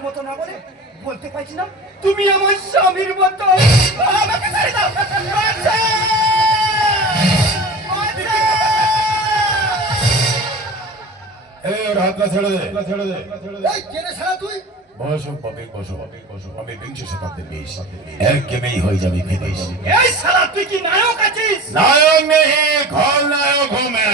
তোমার মতো না বলে বলতে পারছি না তুমি আমার স্বামীর মতো। আমাকে ছেড়ে দাও। হাতটা ছেড়ে দে, ছেড়ে দে। কেনে ছাড়া তুই বসো পাবে, বসো বসো। আমি বিংশ শতাব্দীর মেষ, একদমই হয়ে যাবে বিদেশ। এই শালা তুই কি নায়ক আছিস? নায়ক নেই, খলনায়ক हूं मैं।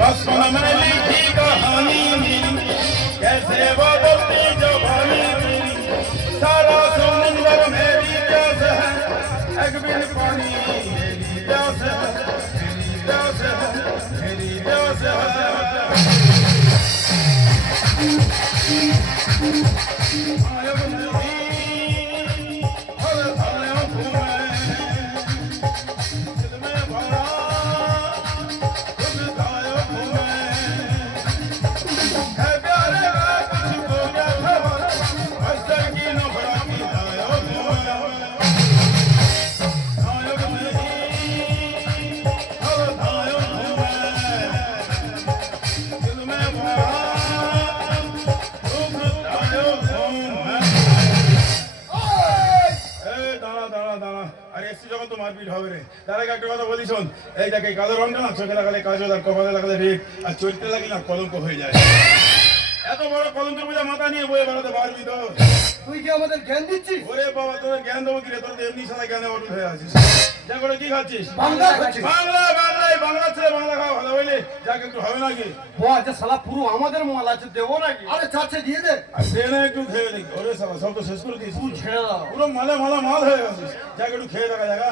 बस मैंने लिखी कहानी कैसे बदलती जवानी सारा समुंदर मेरी प्यास है एक बिन पानी मेरी प्यास है मेरी प्यास है मेरी प्यास है কালো রংটা না চোখে লাগালে কাজল আর কপালে লাগালে রেখ আর চরিত্রে লাগলে না কলঙ্ক হয়ে যায়। এত বড় কলঙ্কের বোঝা মাথা নিয়ে বয়ে বেড়াতে পারবি তো? তুই কি আমাদের জ্ঞান দিচ্ছিস? ওরে বাবা তোদের জ্ঞান দেবো কি রে? তোর এমনি সারা জ্ঞানে অটুট হয়ে আছিস। যা করে কি খাচ্ছিস? বাংলা খাচ্ছিস? বাংলা বাংলা ছেলে বাংলা খাওয়া ভালো হইলে যাকে একটু হবে নাকি? আচ্ছা শালা পুরো আমাদের মাল আছে দেবো নাকি? আরে চাচ্ছে দিয়ে দে। আর সে না একটু খেয়ে দেখি। ওরে শালা সব তো শেষ করে দিয়েছিস। তুই ছেড়ে দাও। পুরো মালে মাল হয়ে গেছিস। যাকে একটু খেয়ে দেখা জায়গা।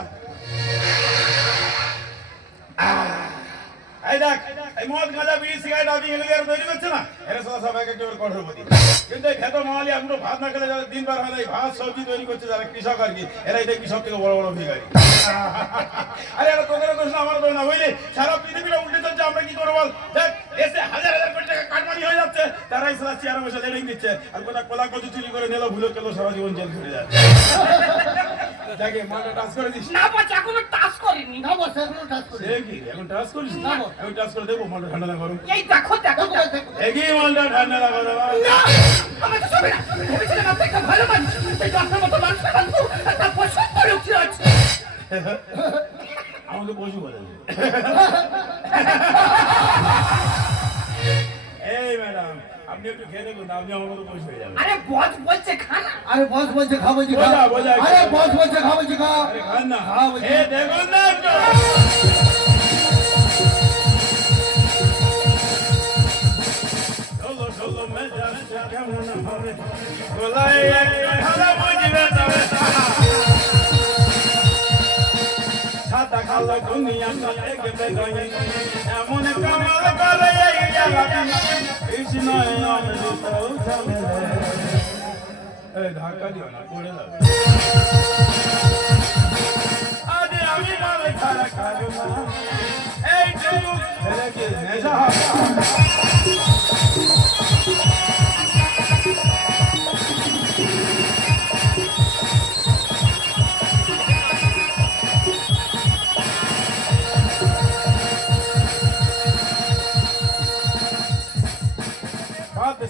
এই দেখ এই মদ গাঁজা বিড়ি সিগারেট আপনি এগুলি আর তৈরি করছে না এরা সব এক একটা কঠোরপতি কিন্তু এই খেত মালি এখনো ভাত না খেলে যারা দিন বার হয় না ভাত সবজি তৈরি করছে যারা কৃষক আর কি এরাই দেখবি সব থেকে বড় বড় ভিখারি। আরে এরা তোদের দোষ না আমার দোষ না বুঝলি সারা পৃথিবীটা উল্টে চলছে আমরা কি করবো বল দেখ এসে হাজার হাজার কোটি টাকা কাটমানি হয়ে যাচ্ছে তারাই সারা চেয়ারে বসে লেডিং দিচ্ছে আর কোথা কলা কচু চুরি করে নিল ভুলে গেল সারা জীবন জেল ঘুরে যায়। যাকে মালটা টাচ করে দিস না বাচ্চা এখনো টাচ করিনি। না বাচ্চা এখনো টাচ করিনি। কি এখন টাচ করিস না? আমি টাচ করে দেবো মালটা ঠান্ডা না গরম? এই দেখো দেখো এগিয়ে মালটা ঠান্ডা না গরম? না আমার তো সবে না ভেবেছিলাম আপনি একটা ভালো মানুষ এই আপনার মতো মানুষ বান্ধব তার পছন্দ লুকিয়ে আছে। আমাকে পশু বলে এই ম্যাডাম আপনি একটু খেয়ে দেখুন আপনি আমার মতো পশু হয়ে যাবেন। আরে বস বলছে খানা। আরে বস বলছে খাবো জি খা। আরে বস বলছে খাবো জি খা। আরে খান না এ দেখুন না একটু ঢোলো ঢোলো মেজাজটা কেমন হবে গলায় একটা ঢালা বুঝবে তবে সাদা কালো দুনিয়াটা দেখবে গয়ে এমন কামাল করে এই জায়গাটা কৃষ্ণ অমৃত উঠাবে এই ধাক্কা দিও না পড়ে যাবে আজ আমি বলে খারা খাবো না এই টুকু ছেলে কি নেশা হবে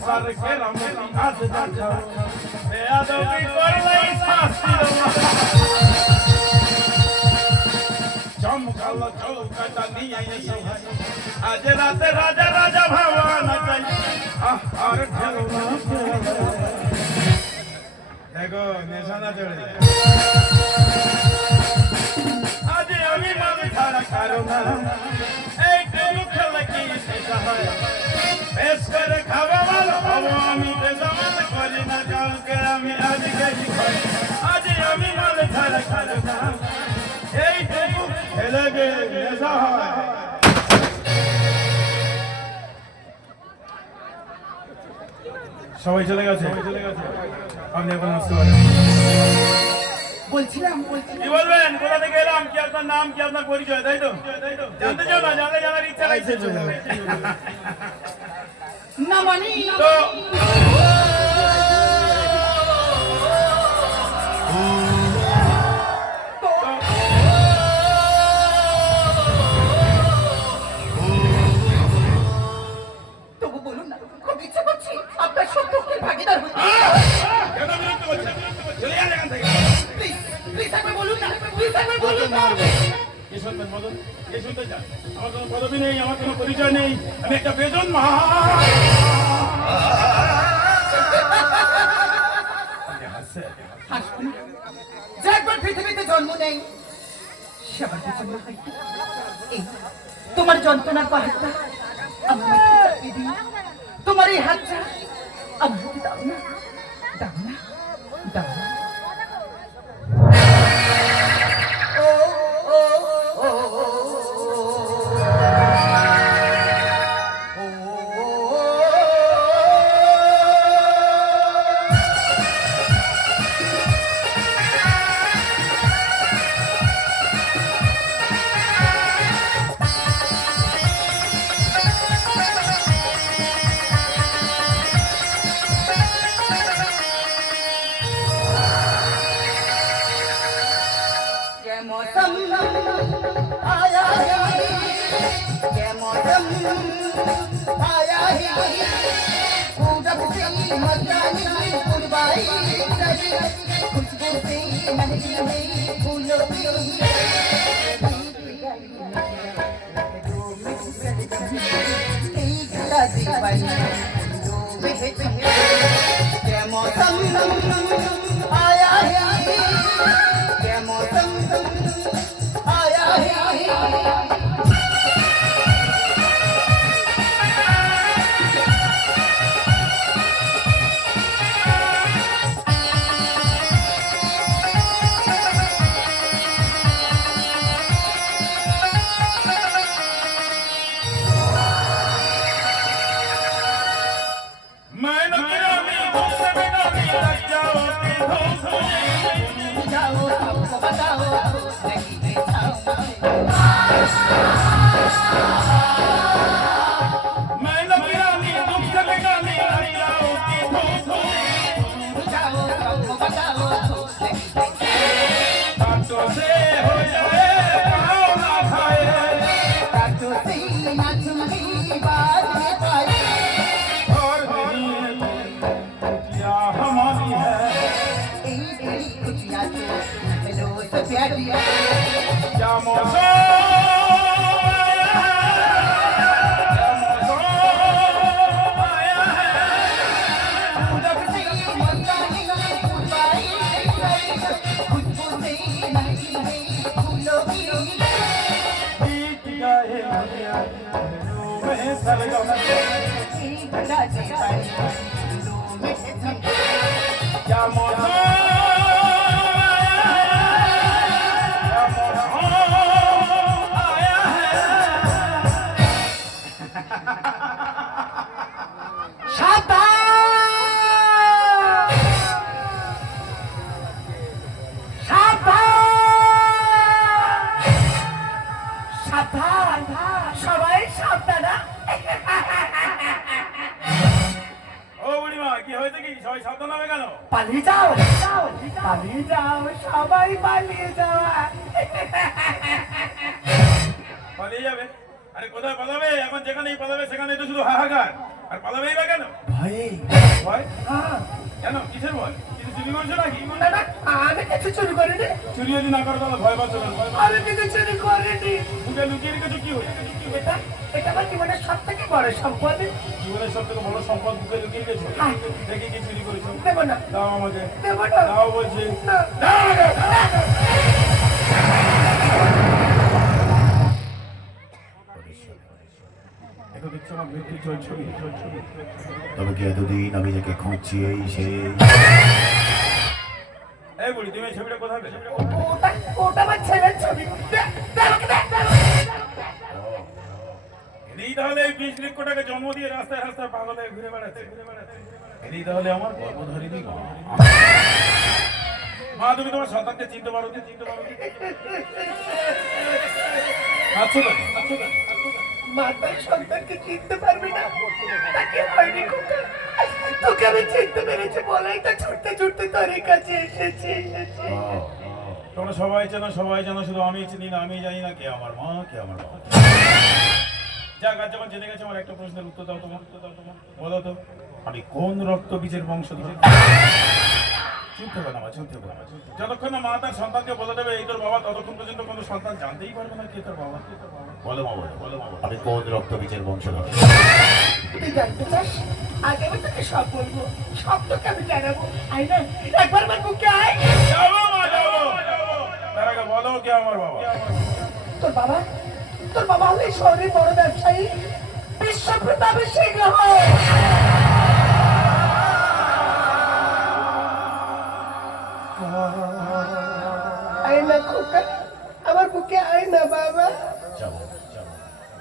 Sar que la me hace tanto, me ha dado mi por la কালো চৌকাটা নিয়ে এসো ভাই আজ রাতে রাজা রাজা ভাবানা চাই আর ঠেলো না দেখো নেশানা চড়ে আজ আমি মাল ছাড়া কারো না এই টুকু খেলে কি শেষা হয় বেশ করে খাওয়া ভালো হবো আমি বেজমাল করি না কাউকে আমি আজ গেছি খাই আজ আমি মাল ছাড়া কারো না এই টুকু খেলে গেলে নেশা হয় সবাই চলে গেছে আপনি এখন আসতে পারেন বলছিলাম কি বলবেন কোথা থেকে এলাম কি আপনার নাম কি আপনার পরিচয় তাই তো জানতে চাও না জানলে জানার ইচ্ছা নাই না মানি তো তবু বলুন না খুব ইচ্ছে করছি আপনার সত্যের ভাগিদার হতে কেন বিরক্ত করছেন চলে যান এখান থেকে প্লিজ প্লিজ একবার বলুন না প্লিজ একবার বলুন না কি শুনবেন বলুন কি শুনতে চান আমার কোনো পদবি নেই আমার কোনো পরিচয় নেই আমি একটা বেজন মা হাসুন যে একবার পৃথিবীতে জন্ম নেই সে আবার জন্ম হয় এই তোমার যন্ত্রণার পাহাড়টা আমার মাথায় চাপিয়ে দিই তোমার এই হাতটা আমার হাতে দাও না দাও না দাও না मौसम आया है ये मौसम आया है पूरब से मस्तानी कुर्बाई सजी खुशबू से महकी हुई फूलों की ये मौसम आया है ये मौसम आया है मैं न गिरामी तुमसे बिगामी लग जाओ जाओ सबको बताओ नहीं मैं न गिरामी तुमसे बिगामी लग जाओ जाओ सबको बताओ कांटों से हो जाए पाँव ना खाए काटो से ना चुनी बात में पाए और नहीं क्या हमारी है कुचिया तो हेलो से प्यारी क्या मौसम आया है पूरब से मस्तानी कुर्बाई खुशबू से महकी हुई फूलों की बीत गए में सरगम क्या मौसम आया है সবাই সাবধানা ও বুড়িমা কি হয়েছে কি সবাই সাবধান হবে কেন পালিয়ে যাও পালিয়ে যাও সবাই পালিয়ে যাও পালিয়ে যাবে আরে কোথায় পালাবে এখন যেখানেই পালাবে সেখানে তো শুধু হাহাকার আর পালাবেই বা কেন ভয়ে ভয় কেন কিসের ভয় কিছু চুরি করছো নাকি না না আমি কিছু চুরি করিনি। চুরি যদি না করো তাহলে ভয় পাচ্ছ কেন? আমি কিছু চুরি করিনি। বুকে লুকিয়ে রেখেছো কি হয়েছে? এটা এটা আমার জীবনের সব থেকে বড় সম্পদ। জীবনের সব থেকে বড় সম্পদ বুকে লুকিয়ে রেখেছো? হ্যাঁ। দেখি কি চুরি করেছো? দেবো না, দাও আমাকে, দেবো না। দাও বলছি। না। দাও আমাকে। এখন দেখছো আমার মৃত্যু চলছে। তবে কি এতদিন আমি যাকে খুঁজছি এই সেই এই বুড়ি, তুমি এই ছবিটা কোথায় পেলে? ওটা ওটা আমার ছেলের ছবি। দে, দে আমাকে, দে, দে আমাকে। এই তাহলে এই 20 লক্ষটাকে জন্ম দিয়ে রাস্তায় রাস্তায় পাগল হয়ে ঘুরে বেড়াচ্ছে। এই তাহলে আমার গর্ভধারিণী মা। মা, তুমি তোমার সন্তানকে চিনতে পারো? আচ্ছা কেন? মা তার সন্তানকে চিনতে পারবি না, তাকে হয়নি খোকা। তোকে আমি চিনতে পেরেছি বলেই তো ছুটতে ছুটতে তোর কাছে এসেছি। তোমরা সবাই জানো, শুধু আমি চিনি না, আমি জানি না কে আমার মা, কে আমার বাবা। যাক, আজ যখন জেনে গেছে, আমার একটা প্রশ্নের উত্তর দাও তোমার। বলো তো, আমি কোন রক্ত বীজের বংশধর? চুপ থাকো না মা, চুপ থাকো না। যতক্ষণ না মা তার সন্তানকে বলে দেবে এই তোর বাবা, ততক্ষণ পর্যন্ত কোনো সন্তান জানতেই পারবে না কে তোর বাবা। বলো মা, বলো আমি কোন রক্ত বীজের বংশধর? তুই জানতে চাস? আগে আমি তোকে সব বলবো, সব তোকে আমি জানাবো। আয় না, একবার আমার বুকে আয়। যাবো মা, যাবো। তার আগে বলো কে আমার বাবা? তোর বাবা, তোর বাবা হলে শহরের বড় ব্যবসায়ী বিশ্বপ্রতাপ সিংহ। আয় না খোকা, আমার বুকে আয় না বাবা। যাবো।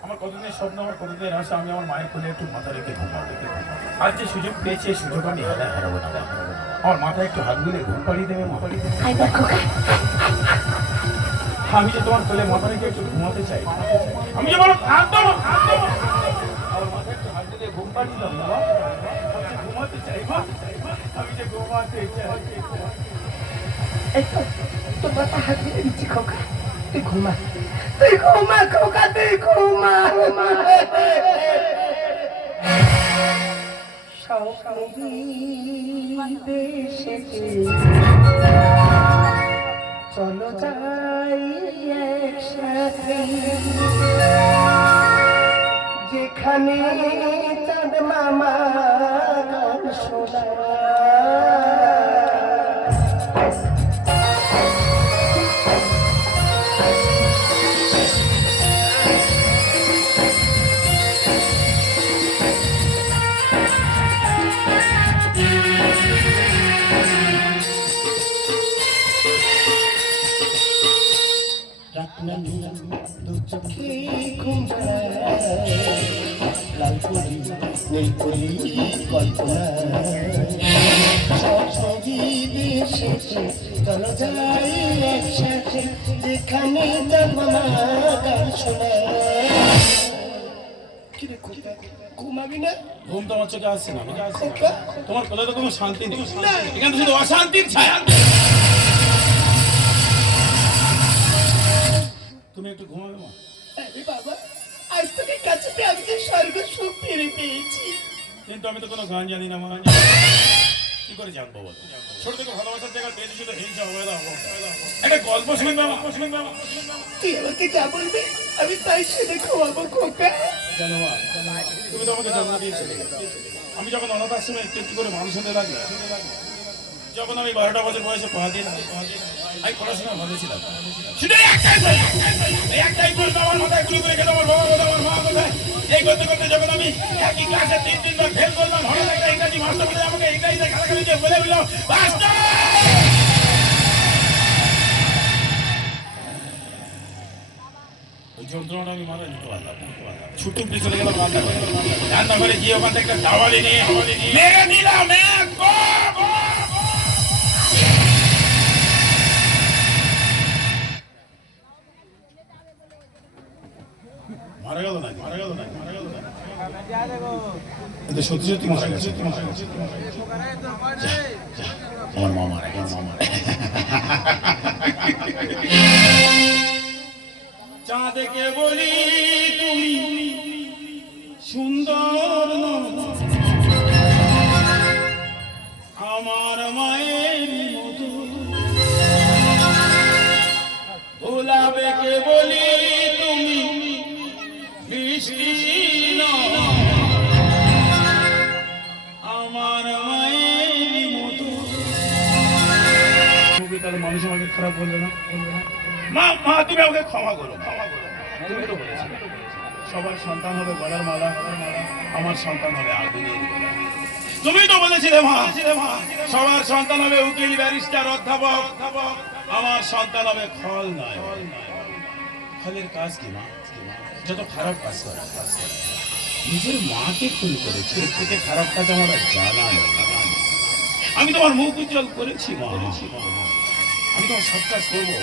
আমার কতদিনের স্বপ্ন, আমার কতদিনের আশা, আমি আমার মায়ের কোলে একটু মাথা রেখে ঘুমাবো। আজ যে সুযোগ পেয়েছি, এই সুযোগ আমি হারাবো না। আমার মাথায় একটু হাত বুলে ঘুম পাড়িয়ে দেবে মা। আয় না খোকা। আমি যে তোমার কোলে মাথা রেখে একটু ঘুমাতে চাই। আমি যে বলো কাঁদব, আমার মাথায় একটু হাত বুলে ঘুম পাড়িয়ে দাও বাবা। আমি যে ঘুমাতে চাই মা, আমি যে ঘুমাতে চাই। এই তো তোর মাথা হাত দিয়ে দিচ্ছি খোকা, তুই ঘুমা, তুই ঘুমা খোকা, তুই ঘুমা। চলো যাই একসাথে, যেখানে চাঁদ মামা গান শোনায়। নেই কলি কল্পনা চলো যাই একসাথে, যেখানে মামা গান শোনা। কিরে খোকা, ঘুমাবি না? ঘুম তো আমার চোখে আসছে না। তোমার কোলে তো কোনো শান্তি নেই, এখানে শুধু অশান্তির ছায়া। তুমি একটু ঘুমাবে মা? আরে বাবা, আজ তোকে কাছে পেয়ে আমি যে স্বর্গ সুখ ফিরে পেয়েছি। কিন্তু আমি তো কোনো গান জানি না মা, কি করে জানবো বলো? ছোট থেকে ভালোবাসার জায়গা পেয়েছি শুধু হিংসা অবহেলা। একটা গল্প শুনবে মা? তুই আমাকে যা বলবি আমি তাই শুনে ঘুমাবো খোকা। জানো মা, তুমি তো আমাকে জন্ম দিয়েছিলে। আমি যখন অনাথ আশ্রমে একটু একটু করে মানুষ হতে লাগলাম, যখন আমি 12টা বছর বয়সে পা দিলাম, আমি পড়াশোনা ভালো ছিলাম। শুধু একটাই প্রশ্ন আমার মাথায় গুলি করে গেল, আমার বাবা কোথায়, আমার মা কোথায়। এই করতে করতে যখন আমি একই ক্লাসে 3-3 বার ফেল করলাম, হঠাৎ একটা ইংরাজি মাস্টার বলে আমাকে ইংরাজিতে গালাগালি দিয়ে বলে দিল, মাস্টার! ওই যন্ত্রণাটা আমি মাথায় নিতে পারলাম না। ছুটুক দিয়ে চলে গেলাম রান্নাঘরে গিয়ে ওখান থেকে একটা দাওয়ালি নিয়ে মেরে দিলাম এক কোপ। মারা গেল না, কিন্তু সত্যি সত্যি মারা গেছে। আমার মা মারা গেছে। চাঁদকে বলি তুমি সুন্দর নও, আমার মায়ের মতো। তাহলে মানুষ আমাকে খারাপ বলবে না? মা মা তুমি আমাকে ক্ষমা করো, ক্ষমা করো। তুমি তো বলেছিলে সবার সন্তান হবে গলার মালা, আমার সন্তান হবে আগুনের গোলা। তুমি তো বলেছিলে মা সবার সন্তান হবে উকিল, ব্যারিস্টার, অধ্যাপক, আমার সন্তান হবে খল নয়। ফলের কাজ কি মা? যত খারাপ কাজ করে নিজের মাকে খুন করেছে, এর থেকে খারাপ কাজ আমার আর জানা নেই। আমি তোমার মুখ উজ্জ্বল করেছি মা, আমি তোমার সব কাজ করবো।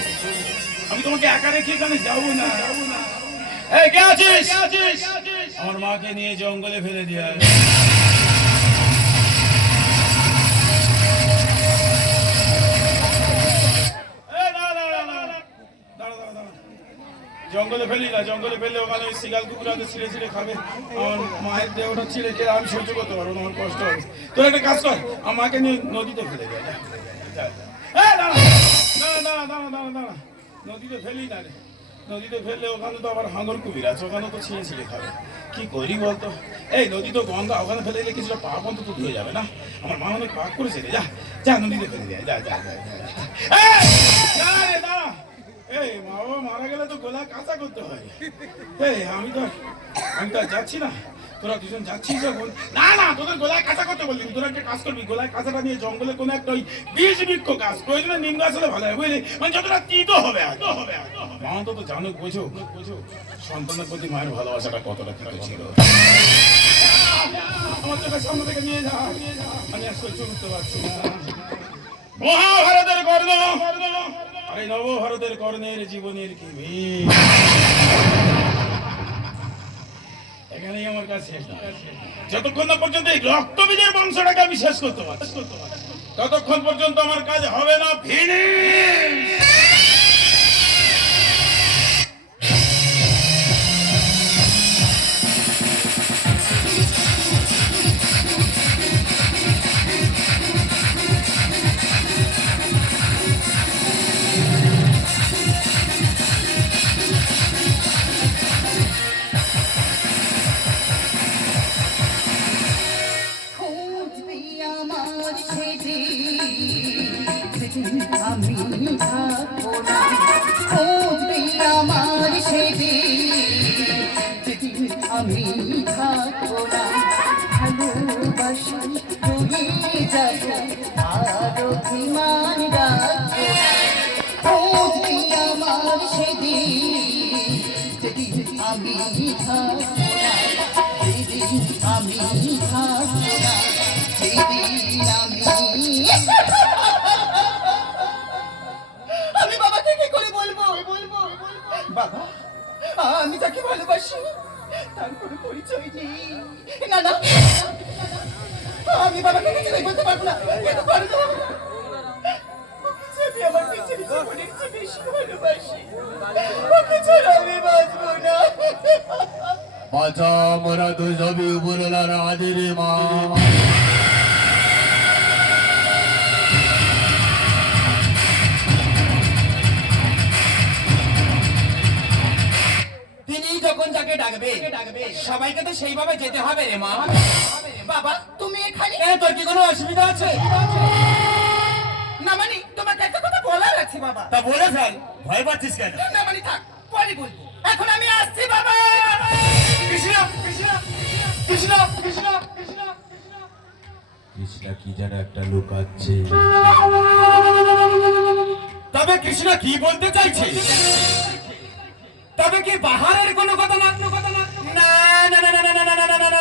আমি তোমাকে একা রেখে এখানে যাবো না। এই কে আছিস? আমার মাকে নিয়ে জঙ্গলে ফেলে দিয়ে জঙ্গলে ফেলি না, জঙ্গলে ফেললে ওখানে ওই শিকাল কুকুরাতে ছিঁড়ে ছিঁড়ে খাবে, আমার মায়ের দেহটা ছিঁড়ে ছিঁড়ে আমি সহ্য করতে পারবো না, আমার কষ্ট হবে। তোর একটা কাজ কর, আমার মাকে নিয়ে নদীতে ফেলে দেয়। নদীতে ফেলি না রে, নদীতে ফেললে ওখানে তো আবার হাঙর কুমির আছে, ওখানে তো ছিঁড়ে ছিঁড়ে খাবে। কি করি বলতো? এই নদী তো গঙ্গা, ওখানে ফেলে দিলে কিছুটা পাপ অন্তত ধুয়ে যাবে না? আমার মা অনেক পাপ করেছে রে, যা যা নদীতে ফেলে দেয়, যা যা যা। এই মা বাবা মারা গেলে তো গলা কাঁচা করতে হয়। এই আমি তো আর যাচ্ছি না, তোরা দুজন যাচ্ছিস যখন। না না, তোদের গলায় কাঁচা করতে বললি, তোরা একটা কাজ করবি, গলায় কাঁচাটা নিয়ে জঙ্গলে কোনো একটা ওই বীজ বৃক্ষ গাছ, প্রয়োজনে নিম গাছ হলে ভালো হয়, বুঝলি? মানে যতটা তিত হবে মা অন্তত জানো, বোঝো সন্তানের প্রতি মায়ের ভালোবাসাটা কতটা তিত ছিল। আমার চোখের সামনে থেকে নিয়ে যা, আমি আর সহ্য করতে পারছি না। মহাভারতের কর্ণ আর এই নবভারতের কর্ণের জীবনের কি মিল, এখানেই আমার কাছে শেষ না। যতক্ষণ না পর্যন্ত এই রক্তবীজের বংশটাকে আমি শেষ করতে পারছি, ততক্ষণ পর্যন্ত আমার কাজ হবে না। ফিনিশ। আমি থাকবো না, খুঁজবি আমার সেদিন যেদিন আমি থাকবো না। ভালোবাসি রয়ে যাবো, আর অভিমান রাখবো না। খুঁজবি আমার সেদিন যেদিন আমি থাকবো না, যেদিন আমি থাকবো না, যেদিন আমি বাবাকে কি করে বলবো? বাবা, আমি তাকে ভালোবাসি, তার কোনো পরিচয় নেই। না না, আমি বাবাকে কিছুই বলতে পারবো না, কেন পারবো? আমি আমার পৃথিবীর জীবনের চেয়ে বেশি ভালোবাসি, ওকে ছাড়া আমি বাঁচবো না। বাঁচা মোরা দুই ছবি উপরলার আদিরে মা। যখন যাকে ডাকবে সবাইকে তো সেইভাবে যেতে হবে রে মা। বাবা তুমি এখানে, তোর কি কোনো অসুবিধা আছে? না মানে তোমাকে একটা কথা বলার আছে বাবা। তা বলে ফেল, ভয় পাচ্ছিস কেন? না মানে থাক, পরে বলবো, এখন আমি আসছি বাবা। কৃষ্ণ কৃষ্ণ কৃষ্ণ কৃষ্ণ কৃষ্ণ কৃষ্ণা কি যেন একটা লুকাচ্ছে। তবে কৃষ্ণ কি বলতে চাইছে? তবে কি বাহারের কোনো কথা না? না না না না না না না না না।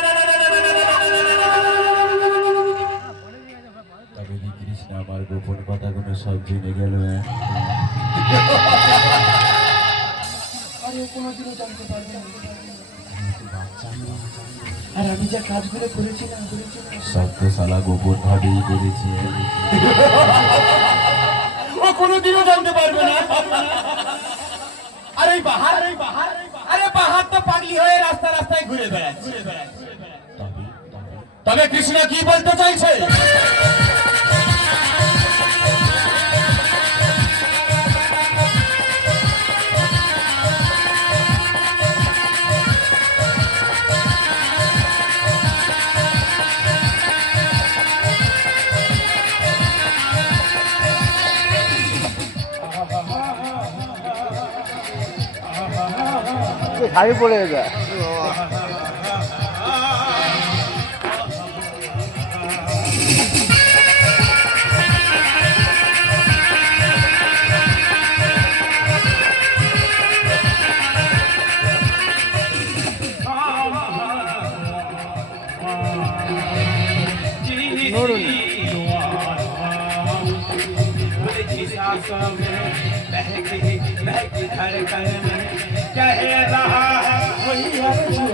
তবে কি কৃষ্ণ আমার গোপন কথাগুলো সব জেনে গেল? আরে কোনোদিনও জানতে পারবে না। আর আমি যা কাজগুলো করেছি না, সব তো শালা গোপন ভাবেই করেছে। ও কোনোদিনও জানতে পারবে না। আরে বাহার, আরে বাহার তো পাগলি হয়ে রাস্তায় ঘুরে বেড়াচ্ছে। তবে কৃষ্ণ কি বলতে চাইছে? শাড়ি পরে যায়। बहकी धड़कन में कह रहा है वही अर्ज़ू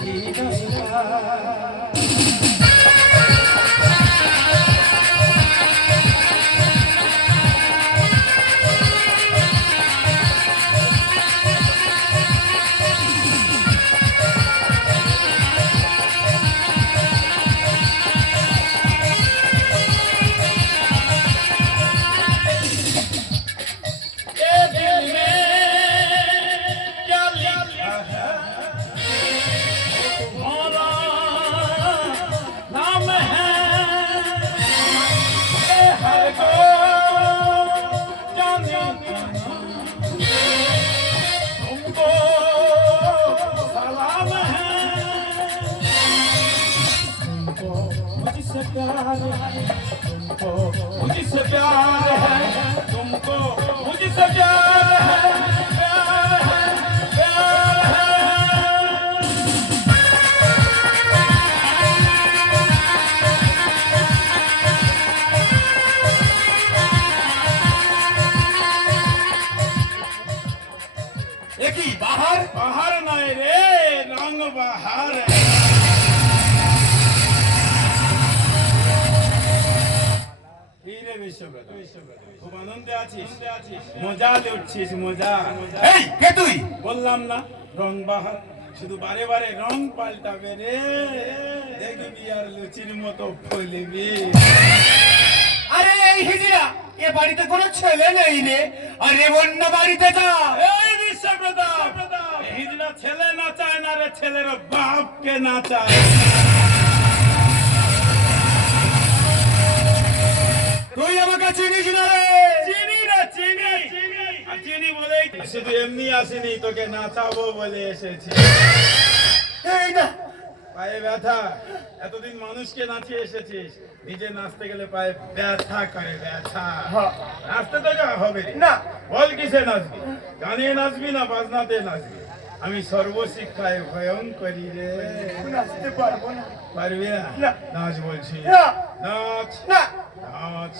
की दुनिया। मुझसे प्यार है तुमको, मुझसे प्यार है, प्यार है, प्यार है। एक ही बाहर बाहर नहीं रे, रंग बाहर है। খুব আনন্দে আছিস, মজা লুটছিস, মজা। এই কে তুই? বললাম না রং বাহার, শুধু বারে বারে রং পাল্টাবে রে, দেখবি আর লুচির মতো ফলিবি। আরে এই হিজড়া, এ বাড়িতে কোনো ছেলে নেই রে, আরে অন্য বাড়িতে যা। এই বিশ্বপ্রতাপ, হিজড়া ছেলে না চায় না রে, ছেলের বাপকে না চায়। তুই আমাকে চিনিস না রে? চিনি রে, চিনি, আর চিনি বলেই শুধু এমনি আসিনি, তোকে নাচাবো বলে এসেছি। এই না, পায়ে ব্যথা, এতদিন মানুষকে নাচিয়ে এসেছিস, নিজে নাচতে গেলে পায়ে ব্যথা করে, ব্যথা। নাচতে তো যা হবে না। বল কিসে নাচবি? গানে নাচবি না বাজনাতে নাচবি? আমি সর্বশিক্ষায় ভয়ঙ্করী রে। নাচতে পারবো না। পারবি না? না। নাচ বলছি, না। নাচ, না। নাচ,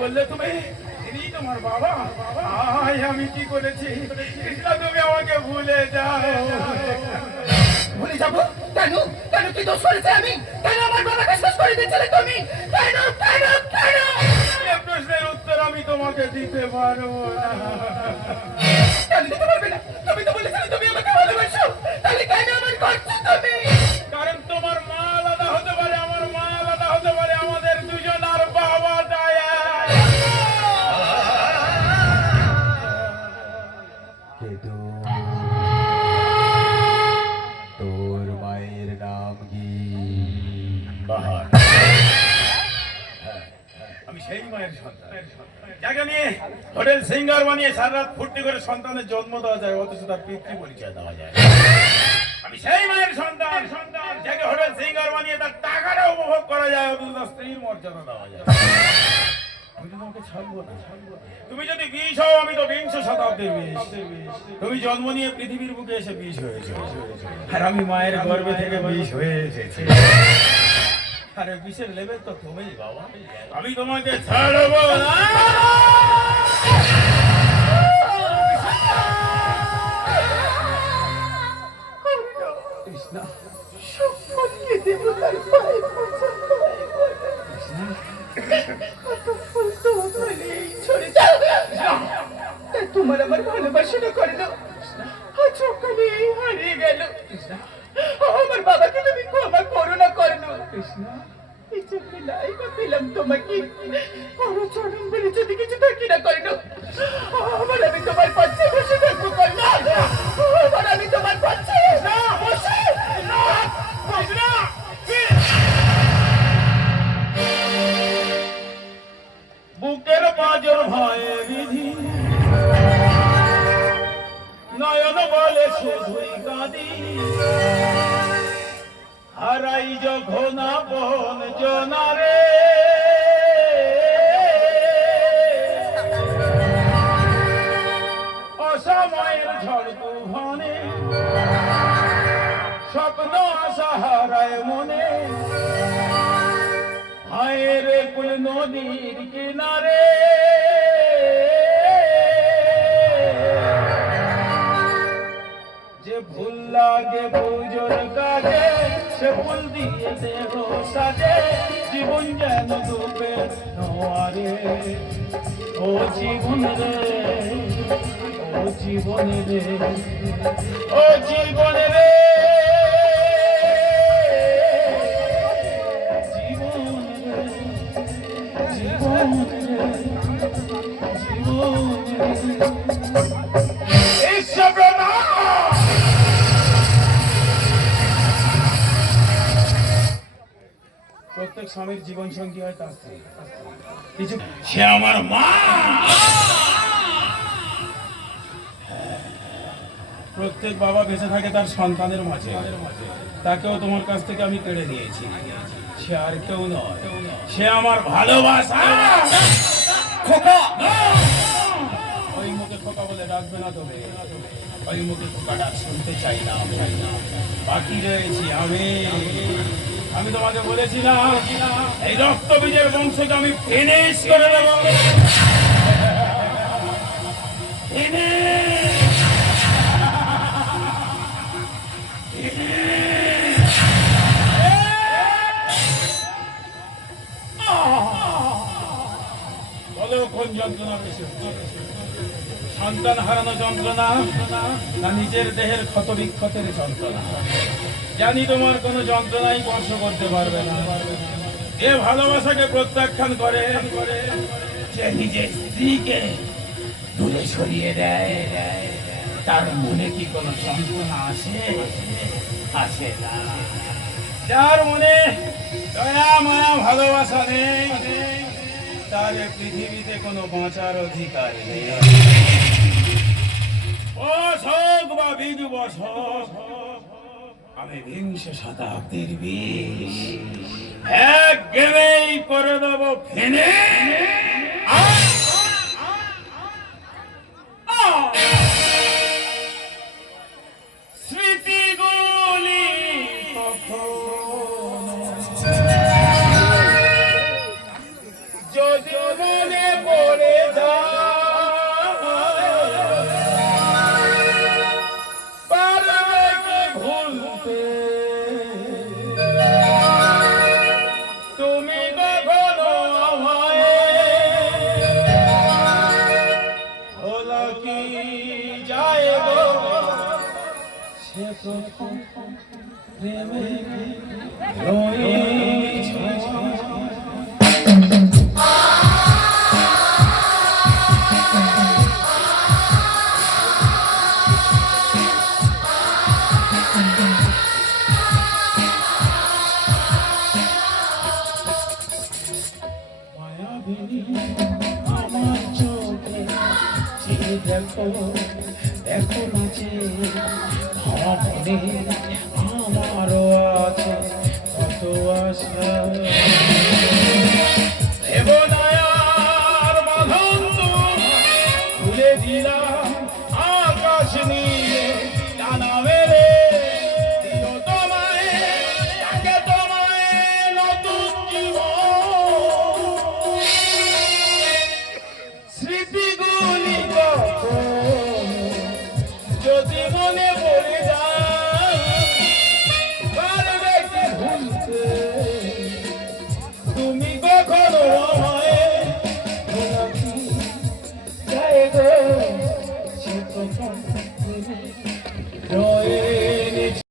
বললে তুমি ইনি তোমার বাবা? আয় আমি কি করেছি? কৃষ্ণা তুমি আমাকে ভুলে যাও। ভুলে যাবো কেন? কেন কি দোষ করেছে আমি? কেন আমার বাবাকে শেষ করে দিয়েছিলে তুমি? কেন কেন কেন? এ প্রশ্নের উত্তর আমি তোমাকে দিতে পারবো না। কেন দিতে পারবে না? তুমি তো বলেছিলে তুমি আমাকে ভালোবাসো, তাহলে কেন আমার করছো তুমি? কারণ তোমার মা আলাদা হতে পারে, আমার মা আলাদা হতে পারে, আমাদের দুজন আর বাবাটাই এক। তোর মায়ের নাম কি? বাহার। আমি সেই মায়ের সন্তান, যাকে নিয়ে হোটেল সিঙ্গার বানিয়ে সারা রাত ফুর্তি করে সন্তানের জন্ম দেওয়া যায়, অথচ তার পিতৃ পরিচয় দেওয়া যায়। আমি সেই মায়ের সন্তান, যাকে হোটেল সিঙ্গার বানিয়ে তার টাকাটা উপভোগ করা যায়, অথচ তার স্ত্রীর মর্যাদা দেওয়া যায়। আমি তোমাকে ছাড়বো না। তুমি যদি বিষ হও, আমি তো বিংশ শতাব্দীর বিষ। তুমি জন্ম নিয়ে পৃথিবীর বুকে এসে বিষ হয়েছে, আর আমি মায়ের গর্ভে থেকে বিষ হয়ে এসেছি। আরে বিষের লেভেল তো কমেই বাবা। আমি তোমাকে ছাড়বো না। কৃষ্ণা সম্পদকে দেবতার পায়ে পৌঁছা কত ফুল তো ওখানে ছড়ে তা তোমার আমার ভালোবাসাটা করে না আজ সকালে হারিয়ে গেল। আমার বাবাকে তুমি ক্ষমা করো না করো কৃষ্ণা এই জন্য নাই বা পেলাম তোমাকে বড় চরণ বলে যদি কিছু থাকি না করে না আবার আমি তোমার পাচ্ছে বসে থাকবো কর না আবার আমি তোমার পাচ্ছে বসে বুকের পাঁজর ভয়ে বিধি নয়ন বলে শুধুই কাঁদি হারাই যখন আপন জনারে অসময়ের ঝড় তুফানে স্বপ্ন আশা হারায় মনে হায় রে কুল নদীর কিনারে যে ভুল লাগে পুজোর কাজে সে ভুল দিয়ে দেহ সাজে জীবন যেন ডুবে নোয়ারে ও জীবন রে ও জীবন রে ও জীবন রে প্রত্যেক স্বামীর জীবন সঙ্গী হয় তার স্ত্রী কিছু সে আমার মা। প্রত্যেক বাবা বেঁচে থাকে তার সন্তানের মাঝে, তাকেও তোমার কাছ থেকে আমি কেড়ে নিয়েছি। সে আর কেউ নয়, সে আমার ভালোবাসা। খোকা ওই মুখে খোকা বলে ডাকবে না তবে, ওই মুখে খোকা ডাক শুনতে চাই না। বাকি রয়েছি আমি তোমাকে বলেছি না এই রক্তবীজের বংশকে আমি ফিনিশ করে দেবো। বলো কোন যন্ত্রণা বেশি হচ্ছে? সন্তান হারানো যন্ত্রণা না নিজের দেহের ক্ষত বিক্ষতের যন্ত্রণা? জানি তোমার কোনো যন্ত্রণাই স্পর্শ করতে পারবে না। যে ভালোবাসাকে প্রত্যাখ্যান করে, যে নিজের স্ত্রীকে দূরে সরিয়ে দেয়, তার মনে কি কোনো যন্ত্রণা আসে না? যার মনে দয়া মায়া ভালোবাসা নেই তার পৃথিবীতে কোনো বাঁচার অধিকার নেই। বসক বা বীজ বসক, আমি বিংশ শতাব্দীর বিষ এক গেমেই করে দেবো ফেনে। স্মৃতিগুলি যদি মনে পড়ে পারবে কি ভুলতে তুমি কখনো আমায় ভোলা কি যায় গো সে প্রথম প্রেমে রয়েছে। আমার চোখে চেয়ে দেখো দেখো মাঝে ভাবনে আমারও আছে কত আশা। দেবদয়ার বাঁধন খুলে দিলাম আকাশ নিয়ে টানা মেরে দিও তোমায়, তাকে তোমায় নতুন তুমি কখনো আমায় গোলাপি গায়ে গো সে প্রথম